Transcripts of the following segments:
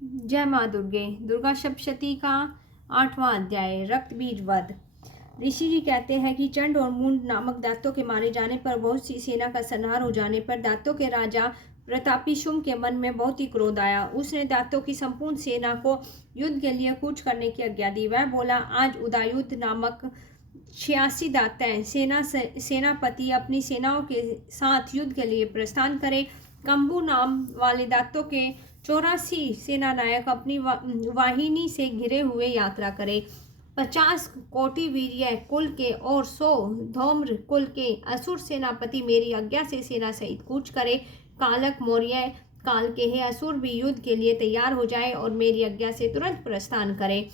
जय माँ दुर्गे। दुर्गा सप्तशती का 8वां अध्याय, रक्त बीज वध। ऋषि जी कहते हैं कि चंड और मुंड नामक दैत्यों के मारे जाने पर, बहुत सी सेना का संहार हो जाने पर दैत्यों के राजा प्रतापी शुंभ के मन में बहुत ही क्रोध आया। उसने दैत्यों की संपूर्ण सेना को युद्ध के लिए कूच करने की आज्ञा दी। वह बोला, आज उदयुद्ध नामक 86 दैत्य सेनापति अपनी सेनाओं के साथ युद्ध के लिए प्रस्थान करें। कंबू नाम वाले दैत्यों के 84 सेनानायक अपनी वाहिनी से घिरे हुए यात्रा करें। 50 कोटि वीर्य कुल के और 100 धौम्र कुल के असुर सेनापति मेरी आज्ञा से सेना सहित कूच करे। कालक मौर्य काल के हे असुर भी युद्ध के लिए तैयार हो जाए और मेरी आज्ञा से तुरंत प्रस्थान करे।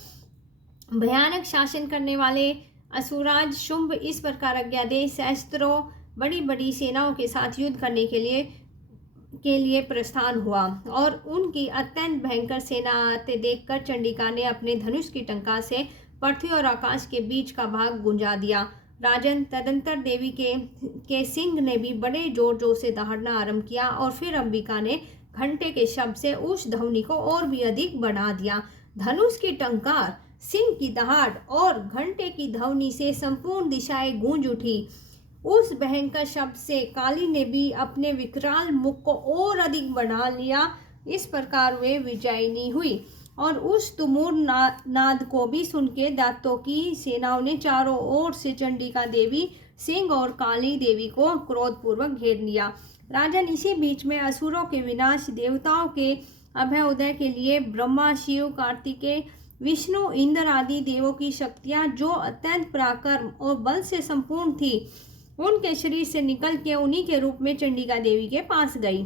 भयानक शासन करने वाले असुराज शुंभ इस प्रकार आज्ञा दे सहस्त्रों बड़ी बड़ी सेनाओं के साथ युद्ध करने के लिए प्रस्थान हुआ और उनकी अत्यंत भयंकर सेना आते देखकर चंडिका ने अपने धनुष की टंका से पृथ्वी और आकाश के बीच का भाग गुंजा दिया। राजन, तदंतर देवी के सिंह ने भी बड़े जोर जोर से दहाड़ना आरंभ किया और फिर अंबिका ने घंटे के शब्द से उस ध्वनि को और भी अधिक बढ़ा दिया। धनुष की टंकार, सिंह की दहाड़ और घंटे की ध्वनि से संपूर्ण दिशाएं गूंज उठी। उस भयंकर शब्द से काली ने भी अपने विकराल मुख को और अधिक बढ़ा लिया। इस प्रकार वे विजयिनी हुई और उस तुमुर नाद को भी सुन के दैत्यों की सेनाओं ने चारों ओर से चंडिका देवी, सिंह और काली देवी को क्रोधपूर्वक घेर लिया। राजन, इसी बीच में असुरों के विनाश, देवताओं के अभय उदय के लिए ब्रह्मा, शिव, कार्तिकेय, विष्णु, इंद्र आदि देवों की शक्तियां जो अत्यंत पराक्रम और बल से संपूर्ण थी, उनके शरीर से निकल के उन्हीं के रूप में चंडिका देवी के पास गई।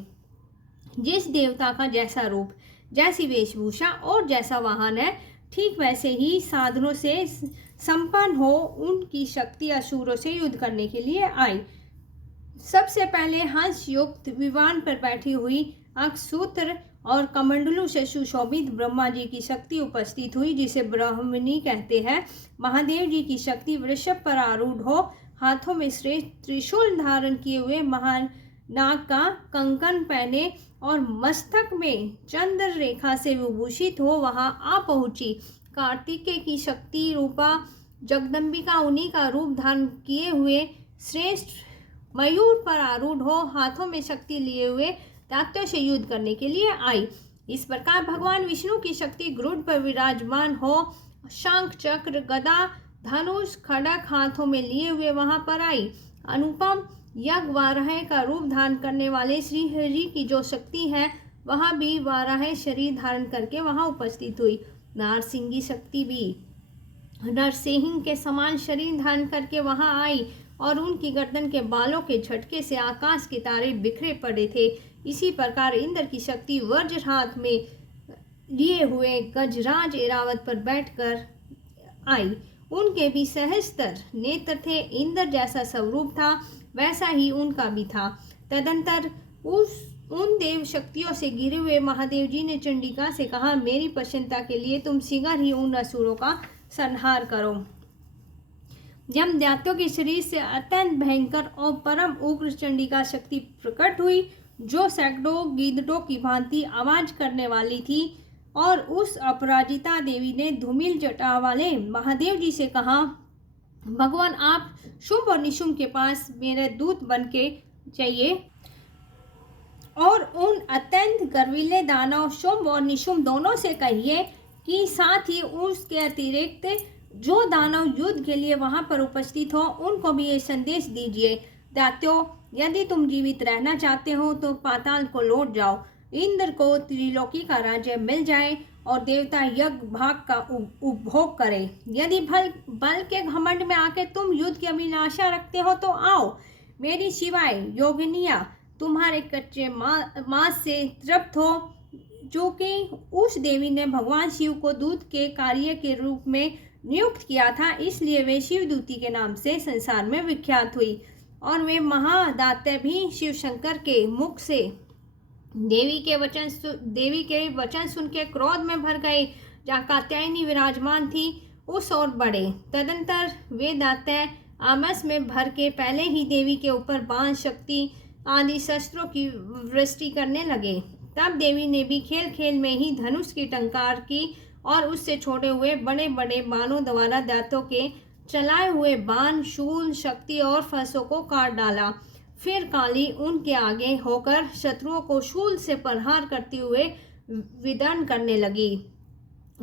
जिस देवता का जैसा रूप, जैसी वेशभूषा और जैसा वाहन है, ठीक वैसे ही साधनों से संपन्न हो उनकी शक्ति असुरों से युद्ध करने के लिए आई। सबसे पहले हंस युक्त विमान पर बैठी हुई अक्षसूत्र और कमंडलू से सुशोभित ब्रह्मा जी की शक्ति उपस्थित हुई, जिसे ब्रह्मणी कहते हैं। महादेव जी की शक्ति वृषभ पर आरूढ़ हो, हाथों में श्रेष्ठ त्रिशूल धारण किए हुए, महान नाग का कंकन पहने और मस्तक में चंद्र रेखा से विभूषित हो वहां आ पहुंची। कार्तिकेय की शक्ति रूपा जगदम्बिका उन्हीं का रूप धारण किए हुए श्रेष्ठ मयूर पर आरूढ़ हो, हाथों में शक्ति लिए हुए दैत्यों से युद्ध करने के लिए आई। इस प्रकार भगवान विष्णु की शक्ति गरुड़ पर विराजमान हो, शंख, चक्र, गदा, धनुष, खड़ग हाथों में लिए हुए वहां पर आई। अनुपम यज्ञ वाराह का रूप धारण करने वाले श्री हरि की जो शक्ति है, वहां भी वाराह शरीर धारण करके वहां उपस्थित हुई। नारसिंगी शक्ति भी नरसिंह के समान शरीर धारण करके वहां आई और उनकी गर्दन के बालों के झटके से आकाश के तारे बिखरे पड़े थे। इसी प्रकार इंद्र की शक्ति वज्र हाथ में लिए हुए गजराज एरावत पर बैठकर आई। उनके भी सहस्त्र नेत्र थे। इंद्र जैसा स्वरूप था वैसा ही उनका भी था। तदंतर उन देव शक्तियों से घिरे हुए महादेव जी ने चंडिका से कहा, मेरी प्रसन्नता के लिए तुम शीघ्र ही उन असुरों का संहार करो। जब दैत्यों के शरीर से अत्यंत भयंकर और परम उग्र चंडिका शक्ति प्रकट हुई, जो सैकड़ों गीदड़ों की भांति आवाज करने वाली थी, और उस अपराजिता देवी ने धूमिल जटा वाले महादेव जी से कहा, भगवान आप शुंभ और निशुंभ के पास मेरे दूत बन के जाइए और उन अत्यंत गर्वीले दानव शुंभ और निशुंभ दोनों से कहिए कि साथ ही उसके अतिरिक्त जो दानव युद्ध के लिए वहां पर उपस्थित हो, उनको भी ये संदेश दीजिए, दैत्यों, यदि तुम जीवित रहना चाहते हो तो पाताल को लौट जाओ। इंद्र को त्रिलोकी का राज्य मिल जाए और देवता यज्ञ भाग का उपभोग करे। यदि बल के घमंड में आके तुम युद्ध की अभिलाषा रखते हो तो आओ। मेरी सिवाय योगिनियां तुम्हारे कच्चे मांस से तृप्त हो, जो कि उस देवी ने भगवान शिव को दूत के कार्य के रूप में नियुक्त किया था, इसलिए वे शिवदूती के नाम से संसार में विख्यात हुई। और वे महादात्य भी शिव शंकर के मुख से देवी के वचन सुन के क्रोध में भर गए। जहाँ कात्यायनी विराजमान थी उस ओर बढ़े। तदंतर वे दात्य आमस में भर के पहले ही देवी के ऊपर बाण, शक्ति आदि शस्त्रों की वृष्टि करने लगे। तब देवी ने भी खेल खेल में ही धनुष की टंकार की और उससे छोड़े हुए बड़े बड़े बाणों द्वारा दैत्यों के चलाए हुए बाण, शूल, शक्ति और फंसों को काट डाला। फिर काली उनके आगे होकर शत्रुओं को शूल से प्रहार करते हुए विदर्न करने लगी।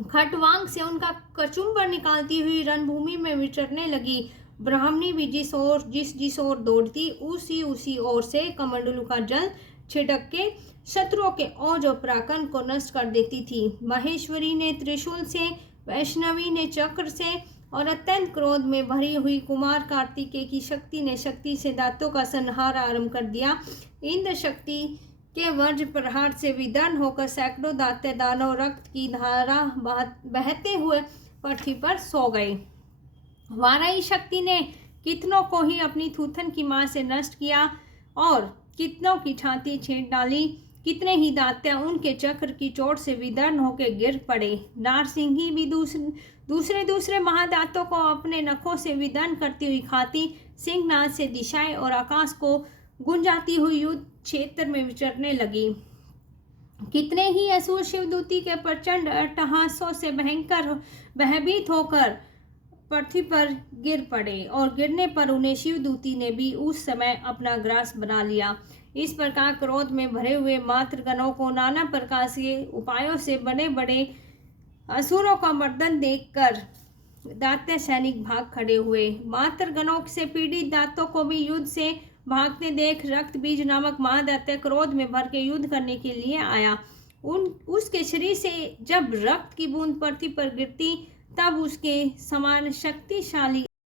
खटवांग से उनका कचुम्बर निकालती हुई रणभूमि में विचरने लगी। ब्राह्मणी भी जिस ओर दौड़ती उसी ओर से कमंडलू का जल छिड़क के शत्रुओं के औज और पराक्रम को नष्ट कर देती थी। महेश्वरी ने त्रिशूल से, वैष्णवी ने चक्र से और अत्यंत क्रोध में भरी हुई कुमार कार्तिकेय की शक्ति ने शक्ति से दैत्यों का संहार आरंभ कर दिया। इंद्र शक्ति के वज्र प्रहार से विदर्न होकर सैकड़ों दैत्य दानव रक्त की धारा बहते हुए पृथ्वी पर सो गए। वाराही शक्ति ने कितनों को ही अपनी थूथन की मार से नष्ट किया और कितनों की छाती छेद डाली। कितने ही दैत्य उनके चक्र की चोट से विदर्न होकर गिर पड़े। नारसिंही भी दूसरे महादातों को अपने नखों से विदर्न करती हुई खाती सिंहनाद से दिशाएं और आकाश को गुंजाती हुई युद्ध क्षेत्र में विचरने लगी। कितने ही असुर शिवदूती के प्रचंड अट्टहासों से भयभीत होकर पृथ्वी पर गिर पड़े और गिरने पर उन्हें शिवदूती ने भी उस समय अपना ग्रास बना लिया। इस प्रकार क्रोध में भरे हुए मातृगणों को नाना प्रकार के उपायों से बड़े बड़े असुरों का मर्दन देखकर दैत्य सैनिक भाग खड़े हुए। मातृगणों से पीड़ित दैत्यों को भी युद्ध से भागते देख रक्त बीज नामक महादैत्य क्रोध में भर के युद्ध करने के लिए आया। उसके शरीर से जब रक्त की बूंद पृथ्वी पर गिरती तब उसके समान शक्तिशाली